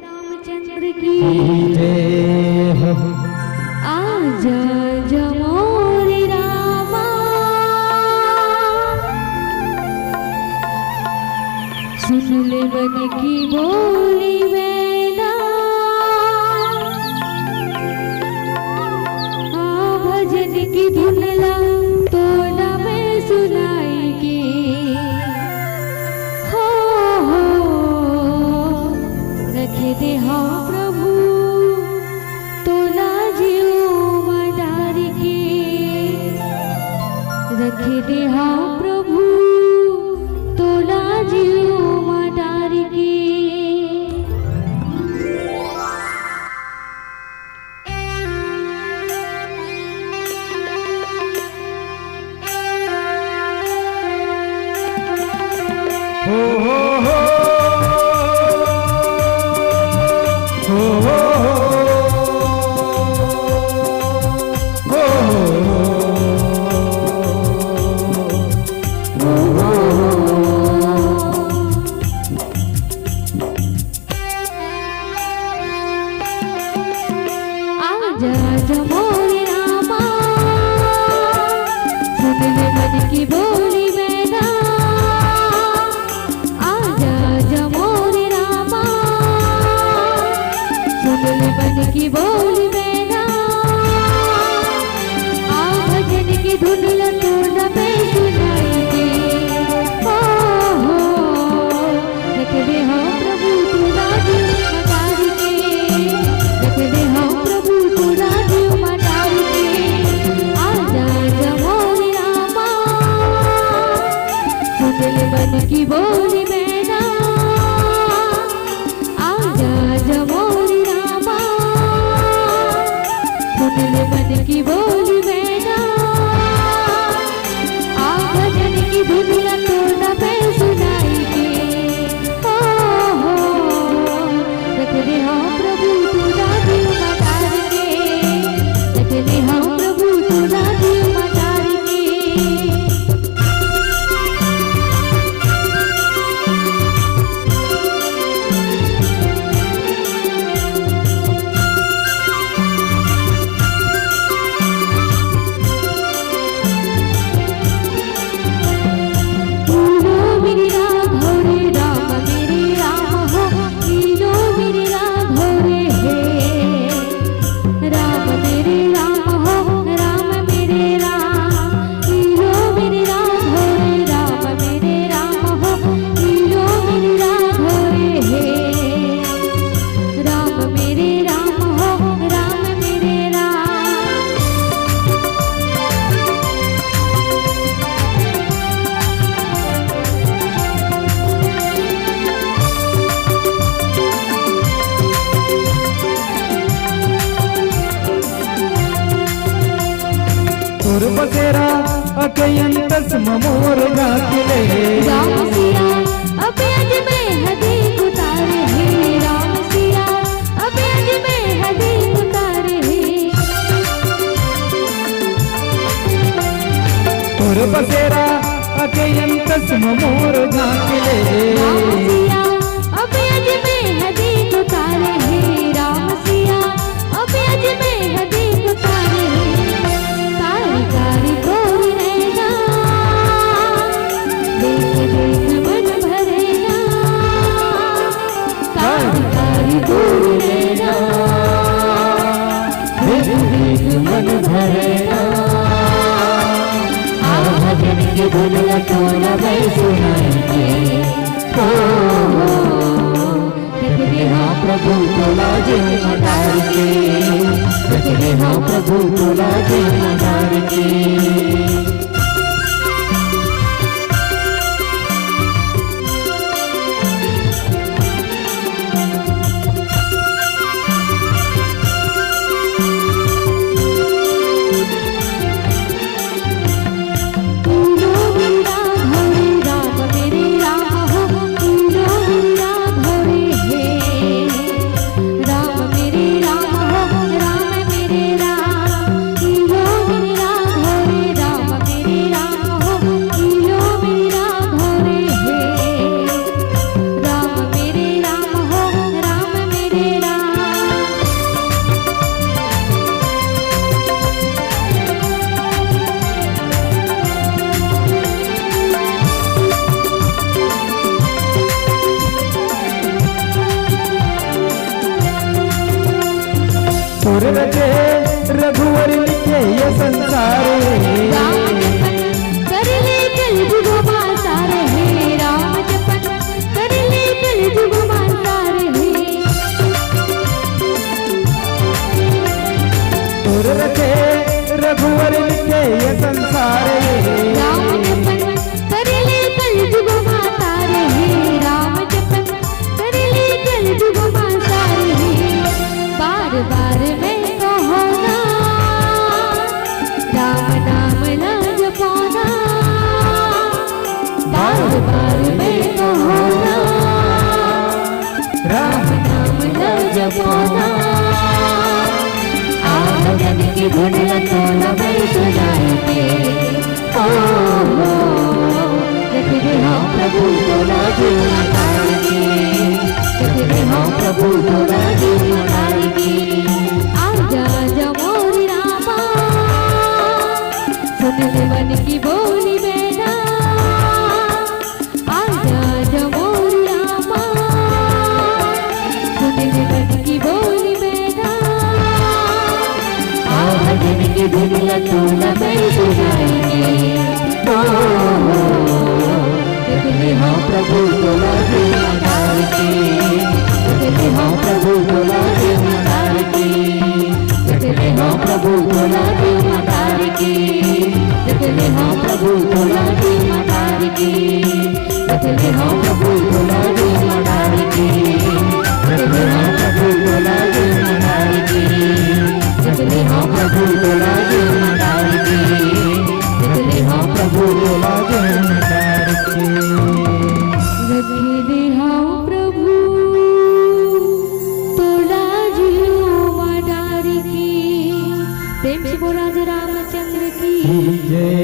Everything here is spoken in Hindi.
रामचंद्र की जय हो। आजा जमोरी रामा, सुन ले मन की बोली मैना, भजन की धुन ला तो न मैं सुनाएगी। हो रखे दे हाँ प्रभु तोला जीव मदार के, रखे दे हाँ प्रभु तोला जीव मदार के। हो हो आजा जमोरी रामा, सुन ले मन की बोली मैना, आजा जमोरी रामा, सुन ले मन की बोली मैना, भजन की धुन लटोना मैं सुनाएगी। हो रख दे हाँ प्रभु तोला जीव मदार के, रख दे हाँ प्रभु तोला जीव मदार के। आजा जमोरी रामा, सुन ले मन की बोली मैना, आजा जमोरी रामा, सुन ले मन की बोली मैना, भजन की धुन लटोना मैं सुनाएगी। हो रख दे हाँ प्रभु तोला जीव मदार के, रख दे हाँ प्रभु तोला जीव मदार के। बसेरा अकयंतस ममोर गातिले, राम सिया अब अज में हदी उतारे है, राम सिया अब अज में हदी उतारे है। तुर बसेरा अकयंतस ममोर गातिले, राम सिया अब अज में हदी उतारे है, राम सिया अब अज में हदी उतारे है। कारी कारी गोरी नैना, देख देख मन भरेगा, कारी कारी गोरी नैना, देख देख मन भरेगा। भजन की धुन लटोना मैं सुनाएगी। हो रख दे हाँ प्रभु तोला जीव मदार के, रख दे हाँ प्रभु तोला जीव मदार के। राम रचे रघुवर लिखे ये संसार राम जपन कर ले कल जुग माता रहे राम जपन कर ले कल जुग माता रहे तुर रचे रघुवर लिखे ये संसार राम जपन कर ले कल जुग माता रहे राम जपन कर ले कल जुग माता रहे बार बार मैं कहो ना राम नाम ना जपाना बार बार मैं कहो ना राम नाम ना जपाना आमदन की धुन तो न मैं सुनाएंगे ओ रख दे हम प्रभु तोला जीवन तारेंगे रख दे हम प्रभु तोला जीवन तारेंगे आजा आजा मोरी रामा सुन ले मन की बोली बेटा आजा आजा मोरी रामा सुन ले मन की बोली बेटा आमदन की धुन तो न मैं सुनाएंगे हाँ प्रभु तोला जीवन तारके हाँ प्रभु तोला जीवन तारके हाँ प्रभु तोला जीवन तारके हाँ प्रभु तोला जीवन तारके हाँ प्रभु तोला जीवन तारके हाँ प्रभु तोला जीवन तारके हाँ प्रभु तोला जीवन तारके हाँ प्रभु तोला जीवन तारके रखे दे हाँ प्रभु तोला जीवन तारेंगे प्रेम से बोला रामचंद्र की जय